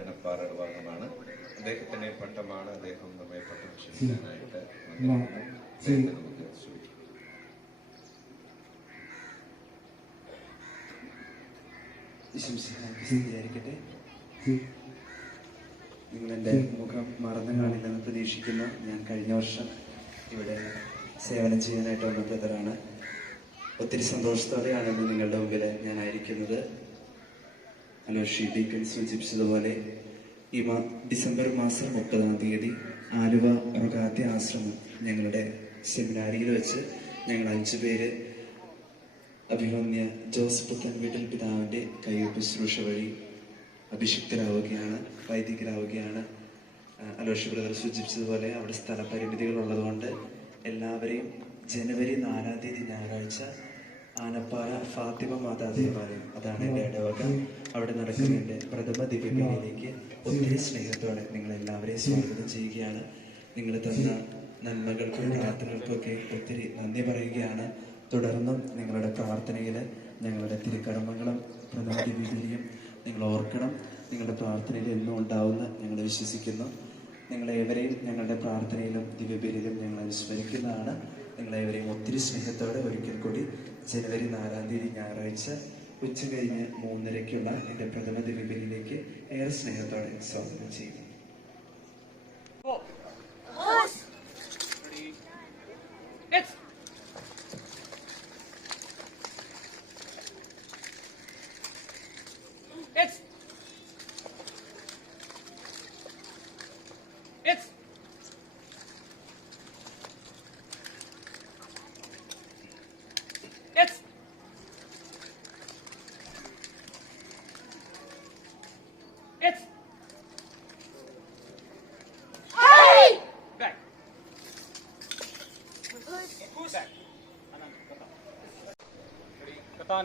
ആനപ്പാറ ഭാഗമാണ്. അദ്ദേഹത്തിന്റെ പട്ടമാണ്. അദ്ദേഹം നമ്മെ പട്ടം ക്ഷണിക്കാനായിട്ട് നമുക്ക് ശ്രമിക്കും. ായിരിക്കട്ടെ. നിങ്ങളെൻ്റെ മുഖം മറന്നു കാണില്ലെന്ന് പ്രതീക്ഷിക്കുന്നു. ഞാൻ കഴിഞ്ഞ വർഷം ഇവിടെ സേവനം ചെയ്യാനായിട്ട് വന്ന ബ്രദറാണ്. ഒത്തിരി സന്തോഷത്തോടെയാണ് നിങ്ങളുടെ മുമ്പിൽ ഞാനായിരിക്കുന്നത്. അലോഷി ഡീക്കൻ സൂചിപ്പിച്ചതുപോലെ ഈ ഡിസംബർ മാസം 30 ആലുവ റൊഗാത്തി ആശ്രമം ഞങ്ങളുടെ സെമിനാരിയിൽ വെച്ച് ഞങ്ങൾ 5 പേര് അഭിമന്യ ജോസ് പുത്തൻ വീട്ടിൽ പിതാവിൻ്റെ കയ്യൊപ്പ് ശുശ്രൂഷ വഴി അഭിഷിക്തരാവുകയാണ്, വൈദികരാവുകയാണ്. അലോഷി ബ്രദർ സൂചിപ്പിച്ചതുപോലെ അവിടെ സ്ഥലപരിമിതികൾ ഉള്ളതുകൊണ്ട് എല്ലാവരെയും ജനുവരി 4 ഞായറാഴ്ച ആനപ്പാറ ഫാത്തിമ മാതാ ദേവാലയം, അതാണ് എൻ്റെ ഇടവക, അവിടെ നടക്കുന്ന എൻ്റെ പ്രഥമ ദിവ്യബലിയിലേക്ക് ഒത്തിരി സ്നേഹത്തോടെ നിങ്ങളെല്ലാവരെയും സ്വാഗതം ചെയ്യുകയാണ്. നിങ്ങൾ തന്ന നന്മകൾക്കും പ്രാർത്ഥനകൾക്കൊക്കെ ഒത്തിരി നന്ദി പറയുകയാണ്. തുടർന്നും നിങ്ങളുടെ പ്രാർത്ഥനയിൽ ഞങ്ങളുടെ തിരുക്കർമ്മങ്ങളും പ്രഥമ ദിവ്യബലിയും നിങ്ങൾ ഓർക്കണം. നിങ്ങളുടെ പ്രാർത്ഥനയിൽ എന്നും ഉണ്ടാവുമെന്ന് ഞങ്ങൾ വിശ്വസിക്കുന്നു. നിങ്ങളേവരെയും ഞങ്ങളുടെ പ്രാർത്ഥനയിലും ദിവ്യബലിയിലും ഞങ്ങൾ അനുസ്മരിക്കുന്നതാണ്. നിങ്ങളേവരെയും ഒത്തിരി സ്നേഹത്തോടെ ഒരിക്കൽ കൂടി ജനുവരി 4 ഞായറാഴ്ച ഉച്ച കഴിഞ്ഞ് 3:30 എൻ്റെ പ്രഥമ ദിവ്യബലിയിലേക്ക് ഏറെ സ്നേഹത്തോടെ സ്വാഗതം ചെയ്യുന്നു.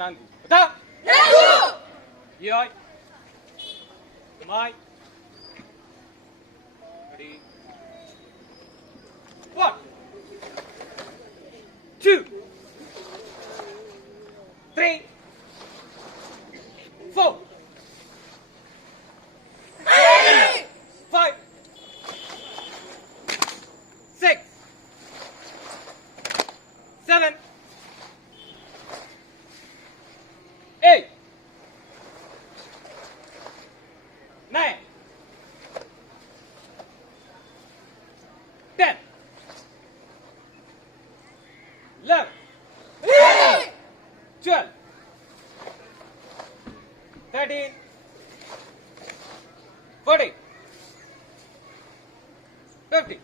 Nanti. Betul? Yoi. Mai. Ready. 1, 2, 3, 4, 5, 6, 7, 8, 9, 10, 11, 12, 13, 14, 15,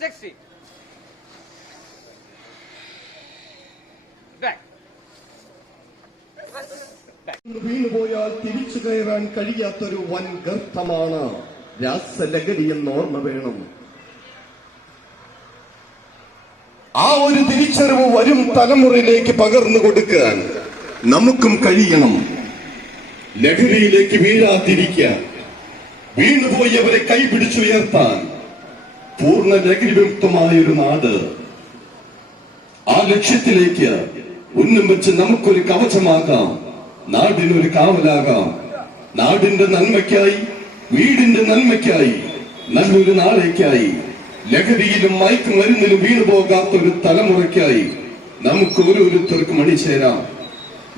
16, back. വീണുപോയാൽ തിരിച്ചു കയറാൻ കഴിയാത്തൊരു വൻ ഗർത്തമാണ് രാസലഹരി എന്ന് ഓർമ്മ വേണം. ആ ഒരു തിരിച്ചറിവ് വരും തലമുറയിലേക്ക് പകർന്നു കൊടുക്കാൻ നമുക്കും കഴിയണം. ലഹരിയിലേക്ക് വീഴാതിരിക്കാൻ, വീണുപോയവരെ കൈപിടിച്ചുയർത്താൻ പൂർണ്ണ ലഹരി വിമുക്തമായൊരു നാട്, ആ ലക്ഷ്യത്തിലേക്ക് ഉന്നം വെച്ച് നമുക്കൊരു കവചമാകാം, നാടിനൊരു കാവലാകാം. നാടിന്റെ നന്മയ്ക്കായി, വീടിന്റെ നന്മയ്ക്കായി, നല്ലൊരു നാളേക്കായി, ലഹരിയിലും മയക്കുമരുന്നിലും വീണുപോകാത്തൊരു തലമുറയ്ക്കായി നമുക്ക് ഓരോരുത്തർക്കും അണിചേരാം.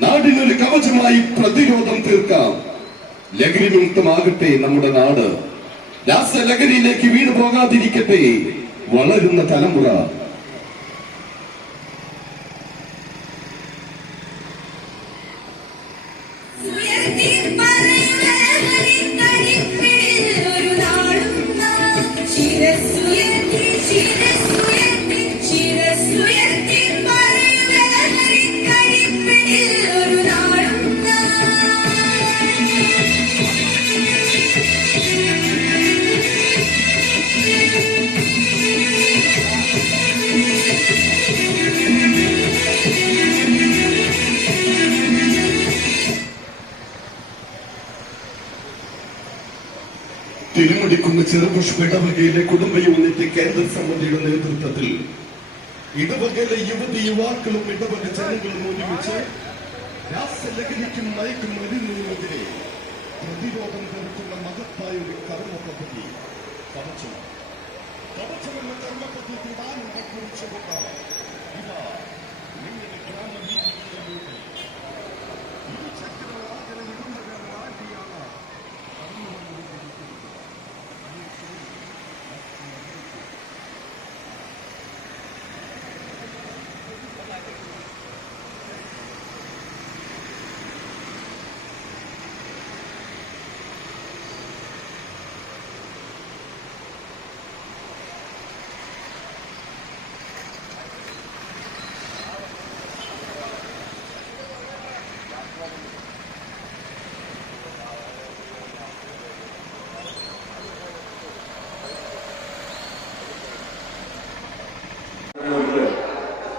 നാടിനൊരു കവചമായി പ്രതിരോധം തീർക്കാം. ലഹരി വിമുക്തമാകട്ടെ നമ്മുടെ നാട്. രാസലഹരിയിലേക്ക് വീണു പോകാതിരിക്കട്ടെ വളരുന്ന തലമുറ. തിരുമുടിക്കുന്ന ചെറുപുഷ്പ ഇടവകയിലെ കുടുംബ യൂണിറ്റ് കേന്ദ്ര സമിതിയുടെ നേതൃത്വത്തിൽ ഇടവകയിലെ യുവതി യുവാക്കളും ഇടവക ജനങ്ങളും ഒരുമിച്ച് രാസലഹരിക്കും മയക്കും മരുന്നിനുമെതിരെ പ്രതിരോധം തീർക്കുന്ന മഹത്തായ ഒരു കർമ്മ പദ്ധതി കവചം. കവചമെന്ന കർമ്മ പദ്ധതി താൻ കുറിച്ചുകൊണ്ട് ഇതാ നിങ്ങളുടെ ഗ്രാമവീതികളിലൂടെ ഇരുചക്രവാഹനമിടുന്നവരാണ്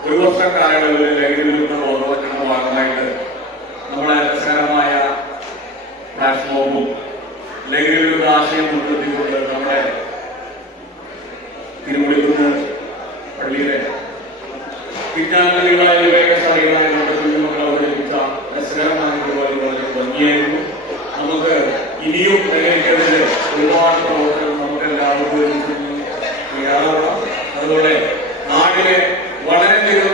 ഒരു വർഷക്കാലയളവിൽ ലഹരി വിരുദ്ധ ബോധവൽക്കരണ ഭാഗമായിട്ട് നമ്മുടെ രസകരമായ ഫ്ലാഷ് മോബും ലഹരി വിരുദ്ധ ആശയം ഉൾപ്പെടുത്തിക്കൊണ്ട് നമ്മുടെ തിരുമുടിക്കുന്ന് പള്ളിയിലെ വിജ്ഞാനങ്ങളായ വിവേകശാലികളായ നമ്മൾ അവതരിപ്പിച്ച രസകരമായ പരിപാടി വളരെ ഭംഗിയായിരുന്നു. നമുക്ക് ഇനിയും ലഹരിക്കെതിരെ ഒരുപാട് പ്രവർത്തനം നമുക്ക് എല്ലാവർക്കും തയ്യാറാവാം. അതുപോലെ നാടിനെ വളരെയധികം